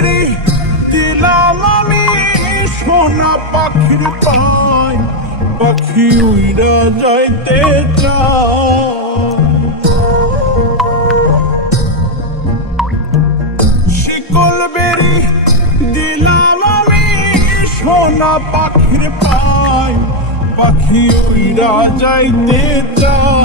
তেরি দিলাম সোনা পাখির পায়, পাখি উইরা যাইতে শিকল বেরি দিলাম সোনা পাখির পায়, পাখি উইরা যাইতে চাই